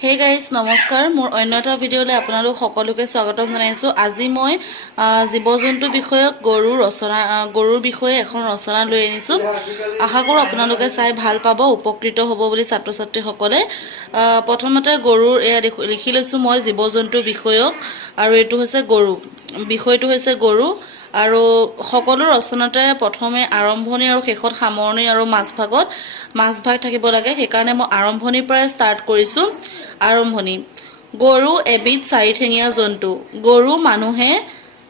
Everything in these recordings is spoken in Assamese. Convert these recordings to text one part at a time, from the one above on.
হে গাইজ নমস্কাৰ মোৰ অন্য এটা ভিডিঅ'লৈ আপোনালোক সকলোকে স্বাগতম জনাইছোঁ। আজি মই জীৱ জন্তু বিষয়ক গৰুৰ বিষয়ে এখন ৰচনা লৈ আনিছোঁ। আশা কৰোঁ আপোনালোকে চাই ভাল পাব, উপকৃত হ'ব বুলি ছাত্ৰ ছাত্ৰীসকলে। প্ৰথমতে গৰুৰ এয়া লিখি লৈছোঁ মই জীৱ জন্তু বিষয়ক, আৰু এইটো হৈছে গৰু, বিষয়টো হৈছে গৰু। আৰু সকলো ৰচনাতে প্ৰথমে আৰম্ভণি আৰু শেষত সামৰণি আৰু মাজভাগ থাকিব লাগে। সেইকাৰণে মই আৰম্ভণিৰ পৰাই ষ্টাৰ্ট কৰিছোঁ। আৰম্ভণি। গৰু এবিধ চাৰিঠেঙীয়া জন্তু। গৰু মানুহে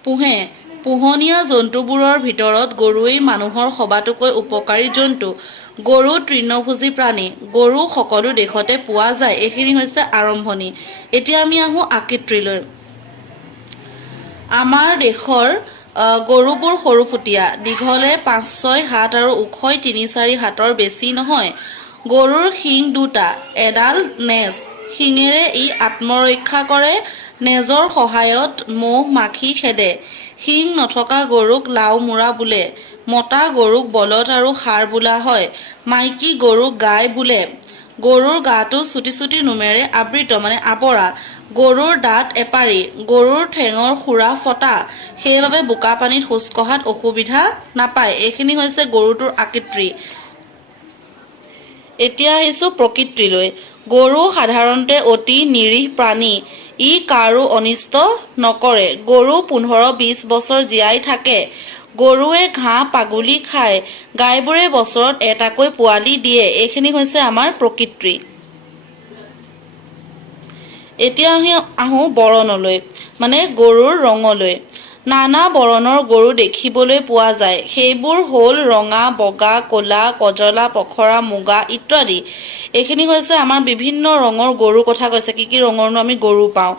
পোহে। পোহনীয়া জন্তুবোৰৰ ভিতৰত গৰুৱেই মানুহৰ সবাতোকৈ উপকাৰী জন্তু। গৰু তৃণভোজী প্ৰাণী। গৰু সকলো দেশতে পোৱা যায়। এইখিনি হৈছে আৰম্ভণি। এতিয়া আমি আহোঁ আকৃতিলৈ। আমাৰ দেশৰ গৰুবোৰ সৰুফুটীয়া, দীঘলে ৫-৬ হাত আৰু ওখই ৩-৪ হাতৰ বেছি নহয়। গৰুৰ শিং দুটা, এডাল নেজ। শিঙেৰে ই আত্মৰক্ষা কৰে। নেজৰ সহায়ত মহ মাখি খেদে। শিং নথকা গৰুক লাওমোৰা বোলে। মতা গৰুক বলদ আৰু ষাঁড় বোলা হয়। মাইকী গৰুক গাই বোলে। গৰুৰ গাটো চুটি চুটি নোমেৰে আবৃত আৱৰা। গৰুৰ দাঁত এপাৰি। গৰুৰ ঠেঙৰ খুৰা ফটা, সেইবাবে বোকা পানীত খোজ কঢ়াত অসুবিধা নাপায়। এইখিনি হৈছে গৰুটোৰ আকৃতি। এতিয়া আহিছোঁ প্ৰকৃতিলৈ। গৰু সাধাৰণতে অতি নিৰীহ প্ৰাণী। ই কাৰো অনিষ্ট নকৰে। গৰু ১৫-২০ বছৰ জীয়াই থাকে। গৰুৱে ঘাঁহ পাগুলি খায়। গাইবোৰে বছৰত এটাকৈ পোৱালি দিয়ে। এইখিনি হৈছে আমাৰ প্ৰকৃতি। এতিয়া আহোঁ বৰণলৈ, গৰুৰ ৰঙলৈ। নানা বৰণৰ গৰু দেখিবলৈ পোৱা যায়। সেইবোৰ হ'ল ৰঙা, বগা, ক'লা, কজলা, পখৰা, মুগা ইত্যাদি। এইখিনি হৈছে আমাৰ বিভিন্ন ৰঙৰ গৰুৰ কথা কৈছে, কি ৰঙৰনো আমি গৰু পাওঁ।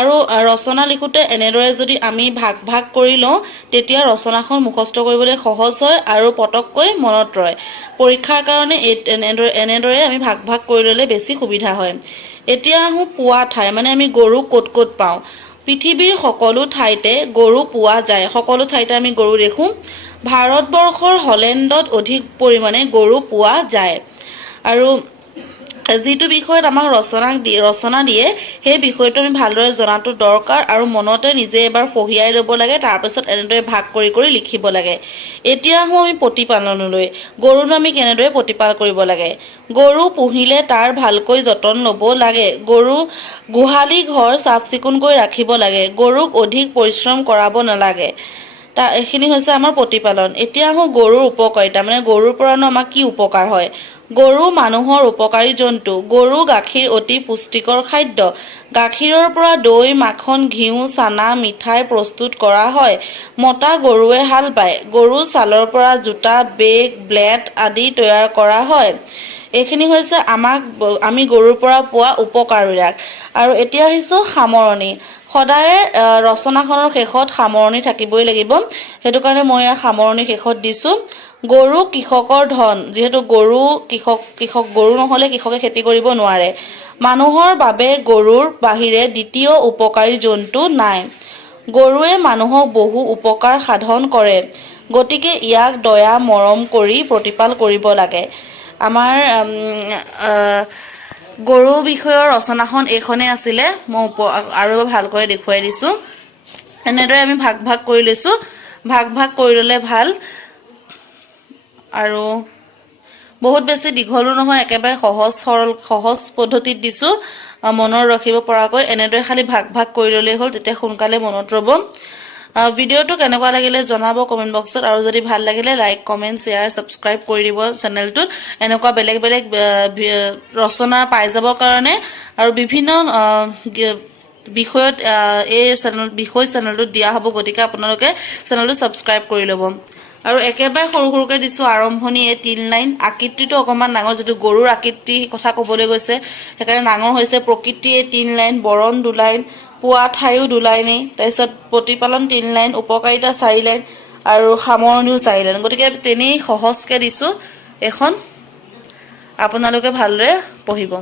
আৰু ৰচনা লিখোঁতে এনেদৰে যদি আমি ভাগ কৰি লওঁ, তেতিয়া ৰচনাখন মুখস্থ কৰিবলৈ সহজ হয় আৰু পটককৈ মনত ৰয়। পৰীক্ষাৰ কাৰণে এনেদৰে আমি ভাগ কৰি ল'লে বেছি সুবিধা হয়। এতিয়া আহোঁ পোৱা ঠাই, আমি গৰু ক'ত ক'ত পাওঁ। পৃথিৱীৰ সকলো ঠাইতে গৰু পোৱা যায়। সকলো ঠাইতে আমি গৰু দেখোঁ। ভাৰতবৰ্ষৰ হলেণ্ডত অধিক পৰিমাণে গৰু পোৱা যায়। আৰু যিটো বিষয়ত আমাক ৰচনা দিয়ে, সেই বিষয়টো আমি ভালদৰে জনাটো দৰকাৰ আৰু মনতে নিজে এবাৰ ফহিয়াই ল'ব লাগে। তাৰপিছত এনেদৰে ভাগ কৰি লিখিব লাগে। এতিয়া আহোঁ আমি প্ৰতিপালনলৈ। গৰুনো আমি কেনেদৰে প্ৰতিপাল কৰিব লাগে। গৰু পুহিলে তাৰ ভালকৈ যতন ল'ব লাগে। গৰু গোহালি ঘৰ চাফ চিকুণকৈ ৰাখিব লাগে। গৰুক অধিক পৰিশ্ৰম কৰাব নালাগে। এইখিনি হৈছে আমাৰ প্ৰতিপালন। এতিয়া আহোঁ গৰুৰ উপকাৰিতা, গৰুৰ পৰানো আমাক কি উপকাৰ হয়। গৰু মানুহৰ উপকাৰী জন্তু। গৰু গাখীৰ অতি পুষ্টিকৰ খাদ্য। গাখীৰৰ পৰা দৈ, মাখন, ঘিউ, চানা, মিঠাই প্ৰস্তুত কৰা হয়। মতা গৰুৱে হাল বায়। গৰুৰ ছালৰ পৰা জোতা, বেগ, ব্লেড আদি তৈয়াৰ কৰা হয়। এইখিনি হৈছে আমি গৰুৰ পৰা পোৱা উপকাৰবিলাক। আৰু এতিয়া আহিছোঁ সামৰণি। সদায় ৰচনাখনৰ শেষত সামৰণি থাকিবই লাগিব। সেইটো কাৰণে মই সামৰণি শেষত দিছোঁ। গৰু কৃষকৰ ধন। যিহেতু গৰু নহ'লে কৃষকে খেতি কৰিব নোৱাৰে। মানুহৰ বাবে গৰুৰ বাহিৰে দ্বিতীয় উপকাৰী জন্তু নাই। গৰুৱে মানুহক বহু উপকাৰ সাধন কৰে। গতিকে ইয়াক দয়া মৰম কৰি প্ৰতিপাল কৰিব লাগে। আমাৰ গৰু বিষয়ৰ ৰচনাখন এইখনেই আছিলে। মই আৰু ভালকৈ দেখুৱাই দিছোঁ। এনেদৰে আমি ভাগ কৰি লৈছোঁ। ভাগ কৰি ল'লে ভাল। আৰু বহুত বেছি দীঘলো নহয়, একেবাৰে সহজ পদ্ধতিত দিছোঁ, মনত ৰাখিব পৰাকৈ। এনেদৰে খালি ভাগ কৰি ল'লেই হ'ল, তেতিয়া সোনকালে মনত ৰ'ব। ভিডিঅ'টো কেনেকুৱা লাগিলে জনাব কমেণ্ট বক্সত। আৰু যদি ভাল লাগিলে লাইক, কমেণ্ট, শ্বেয়াৰ, ছাবস্ক্ৰাইব কৰি দিব চেনেলটোত। এনেকুৱা বেলেগ ৰচনা পাই যাবৰ কাৰণে আৰু বিভিন্ন বিষয়ত এই চেনেলটোত দিয়া হ'ব। গতিকে আপোনালোকে চেনেলটো ছাবস্ক্ৰাইব কৰি ল'ব। আৰু একেবাৰে সৰুকৈ দিছোঁ আৰম্ভণি, এই 3 লাইন। আকৃতিটো অকণমান ডাঙৰ, যিটো গৰুৰ আকৃতি কথা ক'বলৈ গৈছে, সেইকাৰণে ডাঙৰ হৈছে। প্ৰকৃতি 3 লাইন, বৰণ 2 লাইন, পোৱা ঠাইও 2 লাইনেই, তাৰপিছত প্ৰতিপালন 3 লাইন, উপকাৰিতা 4 লাইন আৰু সামৰণিও 4 লাইন। গতিকে তেনেই সহজকৈ দিছোঁ এইখন। আপোনালোকে ভালদৰে পঢ়িব।